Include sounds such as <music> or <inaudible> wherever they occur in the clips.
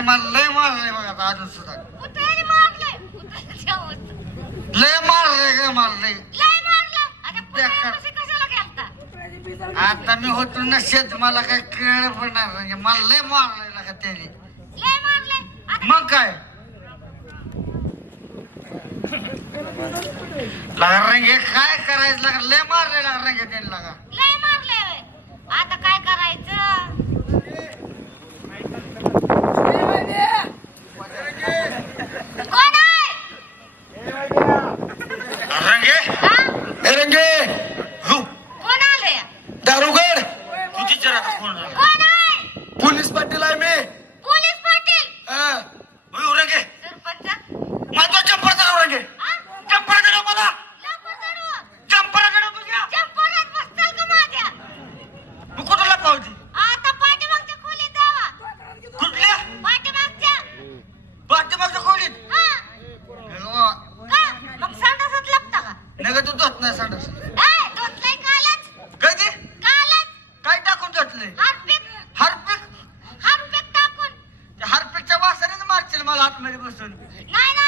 मला लय बघा अजून सुद्धा. लय ग आता मी होतो नशेत मला काय केळ पडणार मला लय मारले का त्याने. मग काय? लगा रंगे काय करायचं लगा? लय मारले लगा रंगे त्याने लगा.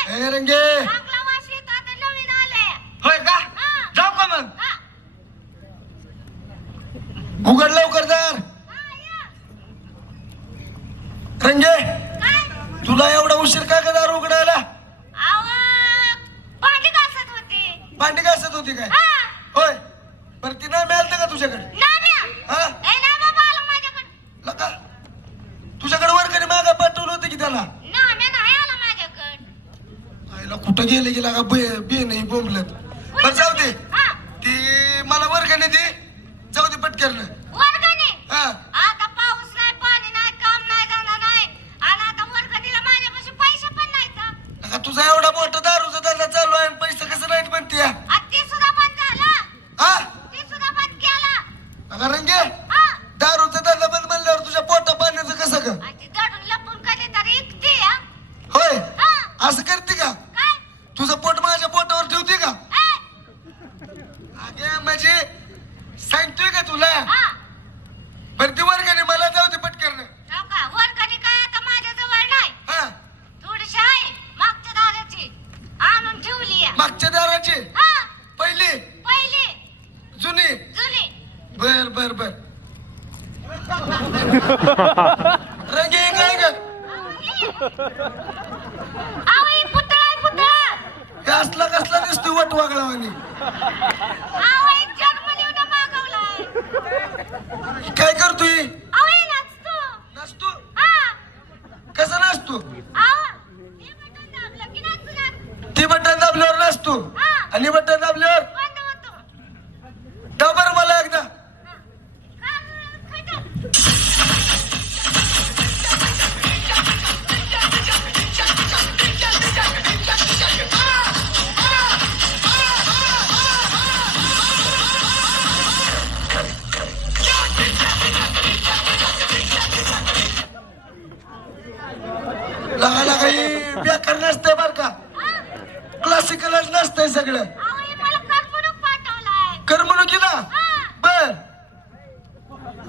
ए रंगे. होय का? जाऊ का मग? उघडलं आईला कुठं गेले गेला? का बे नाही बोंबलत. बरं जाऊ दे. ती मला वर्ग नाही दे जाऊ दे पटकन. रंगीन नाही का आवई पुतळा आहे, पुतळा कसला कसला दिसतो वट वागळावानी आवई जन्मलेव ना मागवलाय काय करतोय आवई नाचतो नाचतो हा कसा नाचतो आव हे बटन दाबलं की नाचणार ते बटन दाबल्यावर नाचतो हा. आणि बटन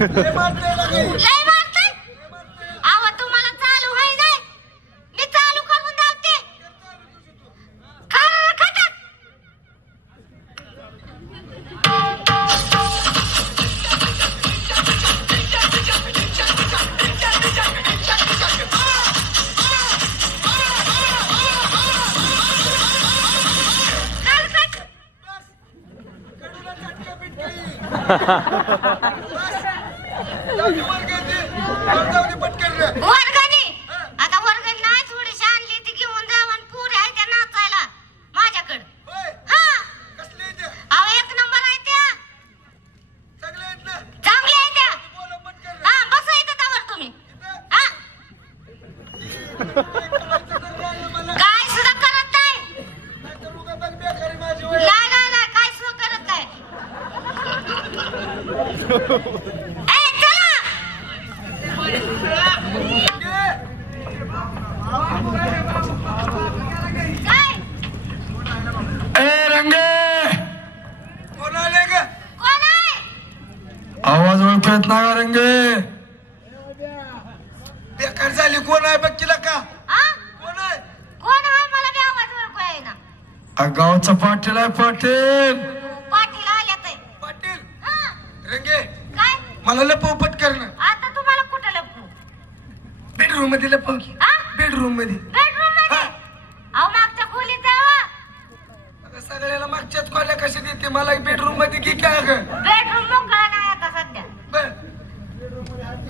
लय मारतंय. अहो, तुम्हाला चालू होई नाही. मी चालू करून लावते. खा- खाता. का रंगे बेकार झाली. कोण आहे बघ तिला का? हा कोण आहे? कोण आहे? मला बी आवाज ओळखू येईना आ, गावचा पाटील आहे पाटील. पाटील आल्यात आहे. पाटील. हा. रंगे. काय? मला लपव पटकर ना आता तुम्हाला कुठं लपू बेडरूममध्ये लपव. की हा बेडरूममध्ये. बेडरूममध्ये? अहो मागच्या खोलीत जावा. आता सगळ्याला मागच्याच खोल्या कशा देते? मला बेडरूममध्ये की काय ग बेडरूम मोकळा नाही आता सध्या बर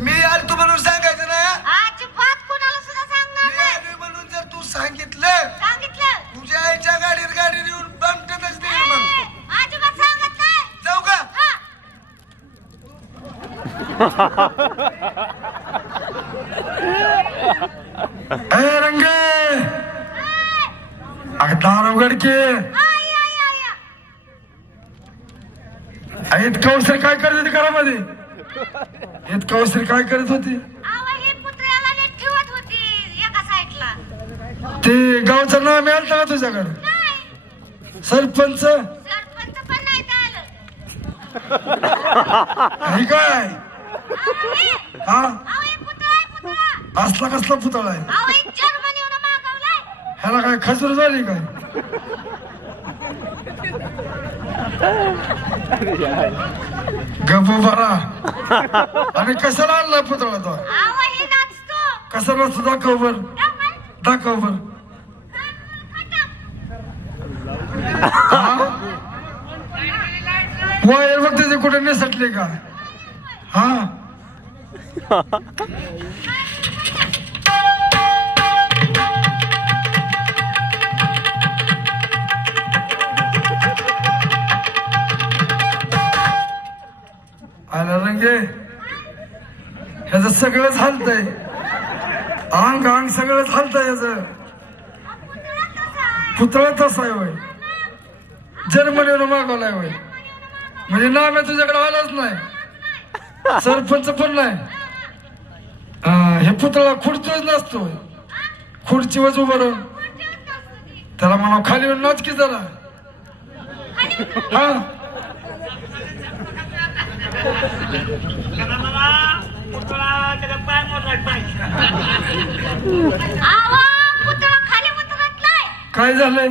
मी आलतो म्हणून सांगायचं ना आजची बात कोणाला सुद्धा सांगणार मी नाही आलोय म्हणून जर तू सांगितलं सांगितलं तुझ्या आईच्या गाडीवर गाडीवर येऊन बमटतच देईल ए, मग अजिबात सांगत नाही जाऊ का हा ए रंगे! दार की. इतका उशीर काय करत होती घरामध्ये? इतका उशीर काय करत होती? ते गावचं नाव मिळालं का तुझ्याकडे? सरपंच? काय? हे. असला कसला पुतळा आहे. ह्याला काय खजूर झाली काय गप्प बरा आणि कशाला आणलाय पुतळा तो. कसा नसतो दाखव बर दाखवा. बर. वायर बघ त्याचे कुठे निसटले का हा आला रंगे. ह्याच सगळंच हलतंय अंग अंग सगळंच हलतंय ह्याचं. पुतळा तसाय वय जन्म तसा मागवलाय होय. म्हणजे नाम आहे तुझ्याकडे आलाच नाही. सरपंच पण नाही. पुतळा खुर्चीवर नसतो खुर्चीवर उभं राहून. त्याला म्हणा खाली येऊन नाच की जरा. हा. काय झालंय.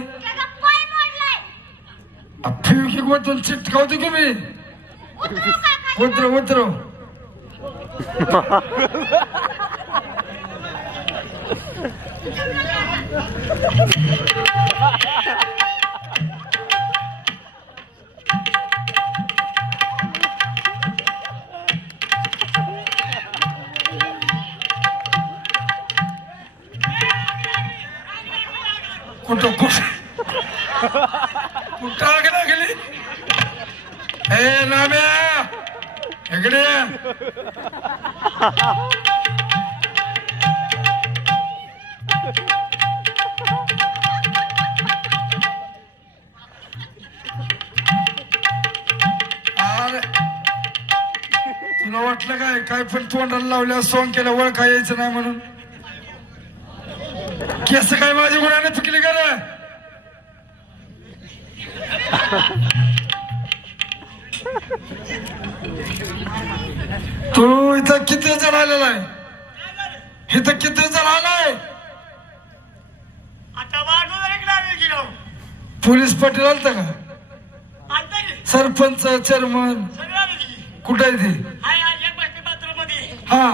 फिरकी गोतून चिटकावतो की मी उतरू का खाली? उतरव <laughs> उतरव कुठं कुठं कुठं आग लागली ए नाम्या इकडे तुला वाटलं काय काय पण तोंडाला लावल्या सोंग केलं ओळखा यायचं नाही म्हणून. केस काय माझी गुणाने पिकली का तू इथं किती जण आलेला आहे? इथं किती जण आलाय? पोलीस पाटील आलता का? सरपंच चेअरमन कुठे आहे ते हाय हाय एक बसते बाथरूममध्ये हा.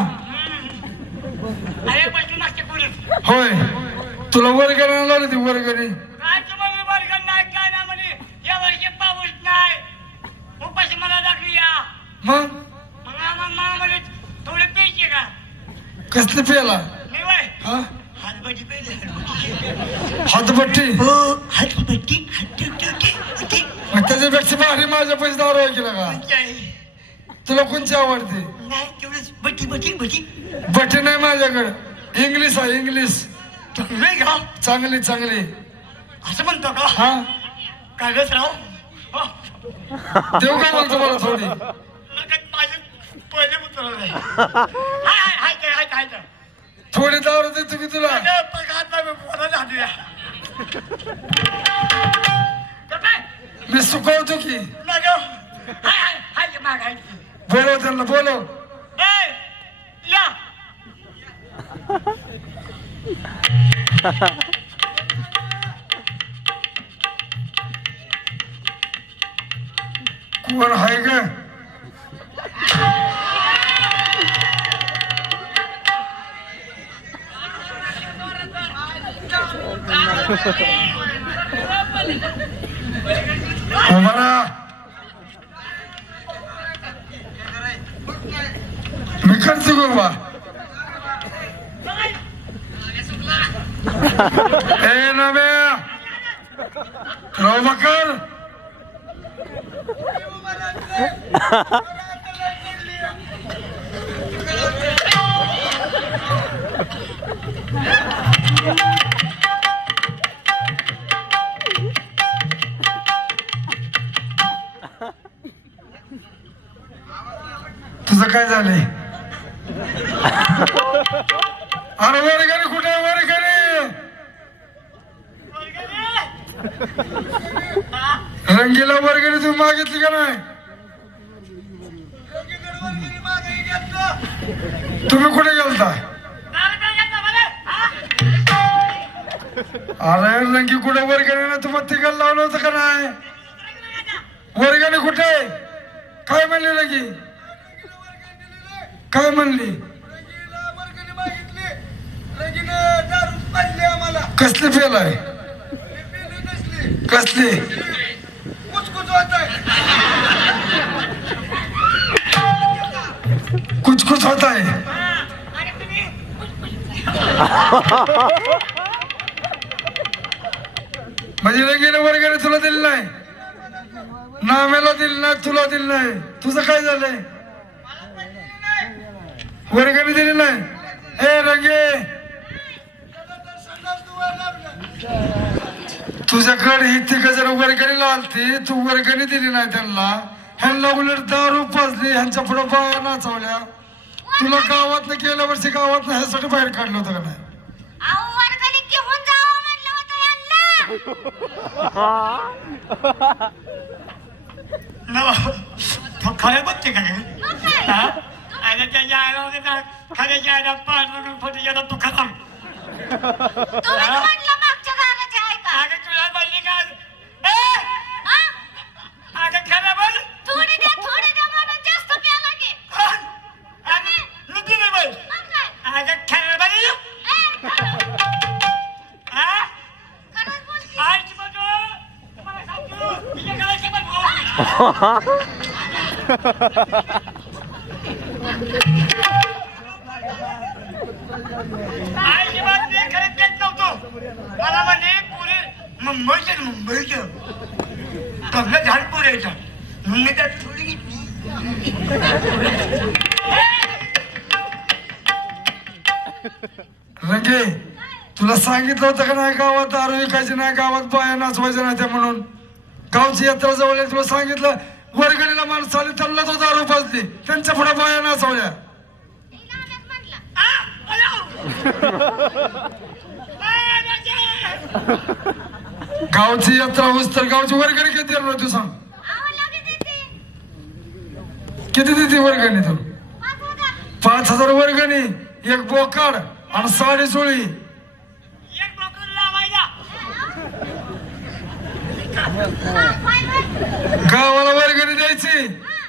हाय एक बसते मागच्या खोलीत होय. तुला वर्गणी लागली ती वर्गणी काय तुम्हाला वर्ग नाही काय नाही म्हणे. या वर्षी पाऊस नाही. उपाशी मला दाखली या. मग? मग आम्हाला मला म्हणे कसली पेला मी वय. हा? हातबट्टी हातबट्टी हातभट्टी? हो हातबट्टी मग त्याच्यापेक्षा भारी माझ्या पैसे दारू आहे केला का? तुला कोणची आवडते तेवढंच. बट्टी बट्टी बटी नाही माझ्याकडे. इंग्लिश आहे इंग्लिश का? चांगली चांगली. असं म्हणतो का? हा? कागद राव हो. देऊ का म्हणतो मला थोडी? नका माझे पहिले उतरवलं नाही. हाय हाय हाय काय हाय काय काय थोडी दारू देतो मी तुला. पगार नाही, मी. काय? मी सुकवतो की. नका. हाय हाय हाय की माग हाय की. बोलव त्यांना या. कोण आहे का उभा राहा. मी नव्या राव तुझं काय झालंय? अरे वर्गणी कुठे आहे वर्गणी? रंगीला वर्गणी तुम्ही मागितली का नाही? तुम्ही कुठे गेलता? अरे रंगी कुठे वर्गणी ना तुम्हाला तिघाला लावलं होतं का नाही? वर्गणी कुठे? आहे? काय म्हणली रंगी? काय म्हणली? कसली फेल आहे? कसली? कुछ कुछ होता है म्हणजे रंगीने वगैरे तुला दिलं नाही. नाम्याला दिली नाही तुला दिलं नाही. तुझं काय झालंय? वर्गाने दिली नाही. ए रंगे! तुझ्याकडे ही तिघ जर वर्गणी लावती तू वर्गणी दिली नाही त्यांना. ह्यांना उलट दारू पाजली ह्यांच्या पुढे बाया नाचवल्या. तुला गावात गेल्या वर्षी गावात ह्यासाठी बाहेर काढलं होतं का नाही? अहो वर्गणी घेऊन जावं म्हणलं होतं यांना नवा तो खरं बघते का? हा? आणि त्याच्या आईला आईला पाच म्हणून फोटो गेला तू खतम तुम्हीच म्हणलं मागच्या गावाचे आहे का अगं तुला बोलली का? अगं खरं बोल. थोडी द्या थोडी द्या म्हणून जास्त प्याला की आणि नीती नाही बोल. मग काय? अगं खरं बोल. ए, खरं- हा खरंच तुम्हाला सांगतो तिच्या आईची मी खरंच देत नव्हतो. मला म्हणजे मुंबईचं मुंबईचं? कसलं झाड पुरायचं म्हणून मी त्यात थोडी घेतली. रंगे तुला सांगितलं होतं का नाही गावात दारू विकायची नाही? गावात बाया नाचवायच्या नाही त्या म्हणून. गावची यात्रा जवळ आहे, तुला सांगितलं वर्गणीला माणसं आली त्यांना तो दारू पाजली त्यांच्या पुढे बाया नाचवल्या. <laughs> गावची यात्रा होस तर गावची वर्गणी किती देणार तू सांग. किती देते वर्गणी तू? पाच हजार. वर्गणी एक बोकाड आणि साडी वर. गावाला वर्गणी द्यायची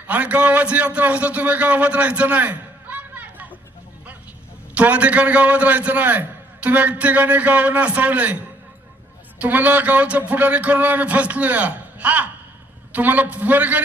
आणि गावाची यात्रा होत तुम्ही गावात राहायचं नाही. तो अधिकारी गावात राहायचं नाही. तुम्ही ठिकाणी गाव नासावलंय. तुम्हाला गावचं पुढारी करून आम्ही फसलोया. हा. तुम्हाला वर्गणी